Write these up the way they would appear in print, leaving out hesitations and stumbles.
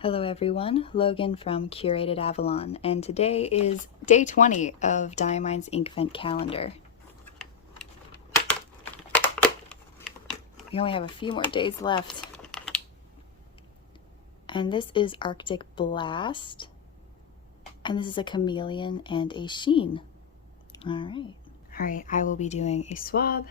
Hello everyone, Logan from Curated Avalon, and today is day 20 of Diamine's Inkvent calendar. We only have a few more days left. And this is Arctic Blast, and this is a chameleon and a sheen. Alright, I will be doing a swab,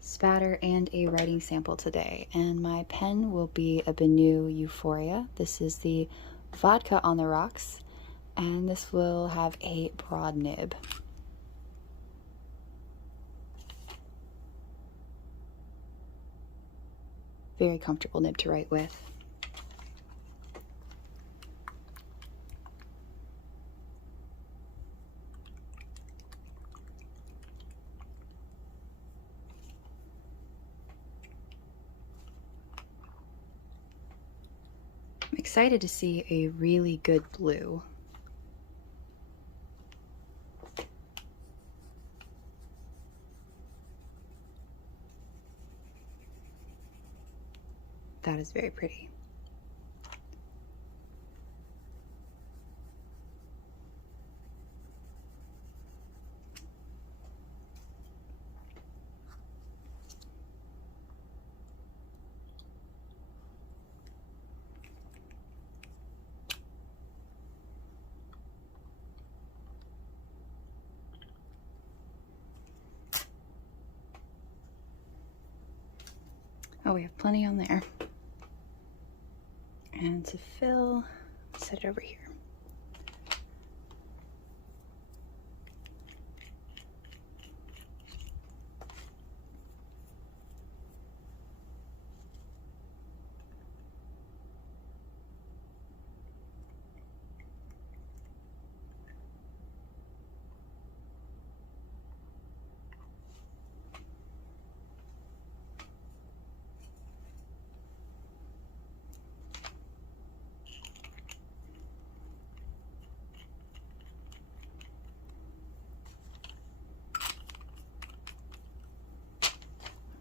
spatter, and a writing sample today, and my pen will be a BENU Euphoria. This is the Vodka on the Rocks, and this will have a broad nib. Very comfortable nib to write with. I'm excited to see a really good blue. That is very pretty. Oh, we have plenty on there. And to fill, set it over here.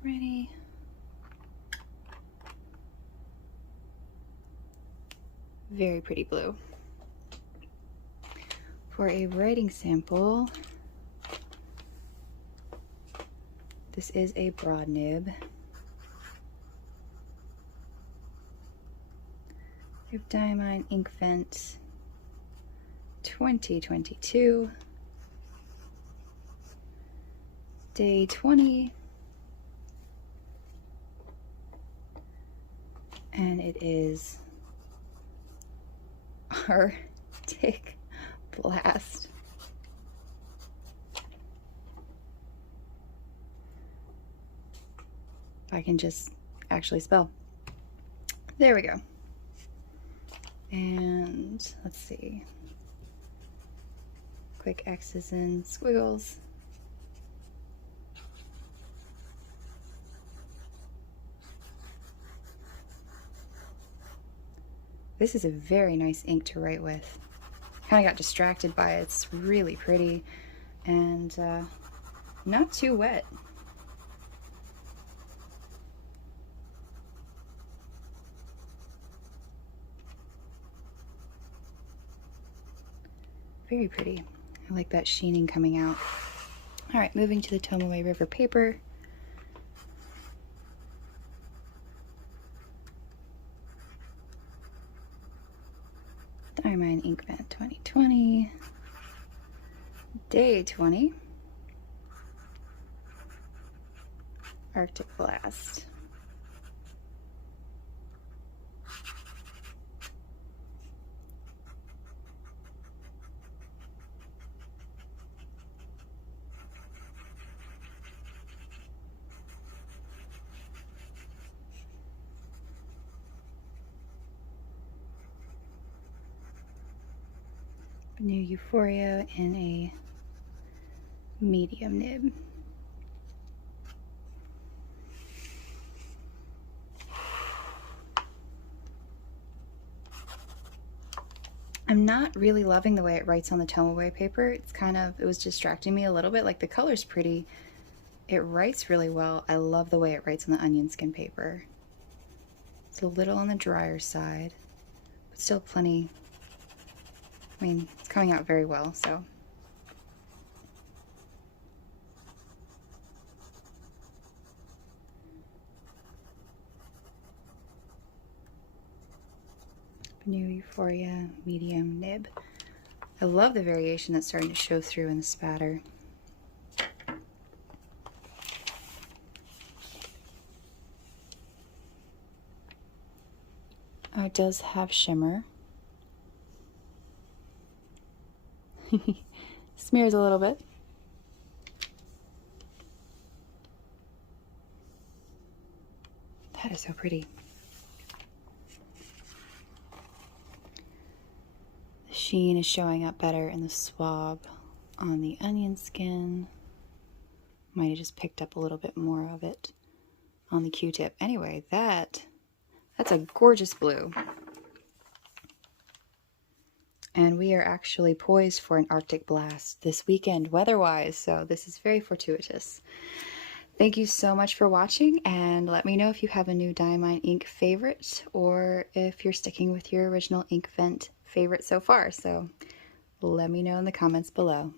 Ready. Very pretty blue. For a writing sample, this is a broad nib. We have Diamine Inkvent 2022, day 20. And it is Arctic Blast. If I can just actually spell. There we go. And let's see. Quick X's and squiggles. This is a very nice ink to write with. Kind of got distracted by it. It's really pretty and not too wet. Very pretty. I like that sheening coming out. All right, moving to the Tomoe River paper. Diamine Inkvent 2020, day 20, Arctic Blast. New Euphoria in a medium nib. I'm not really loving the way it writes on the Tomoe paper. It's kind of, it was distracting me a little bit. Like, the color's pretty. It writes really well. I love the way it writes on the onion skin paper. It's a little on the drier side. but still plenty. I mean, it's coming out very well, so. BENU Euphoria medium nib. I love the variation that's starting to show through in the spatter. Oh, it does have shimmer. Smears a little bit. That is so pretty. The sheen is showing up better in the swab on the onion skin. Might have just picked up a little bit more of it on the Q-tip. Anyway, that's a gorgeous blue. And we are actually poised for an Arctic blast this weekend weather-wise, so this is very fortuitous. Thank you so much for watching, and let me know if you have a new Diamine ink favorite or if you're sticking with your original Inkvent favorite so far. So let me know in the comments below.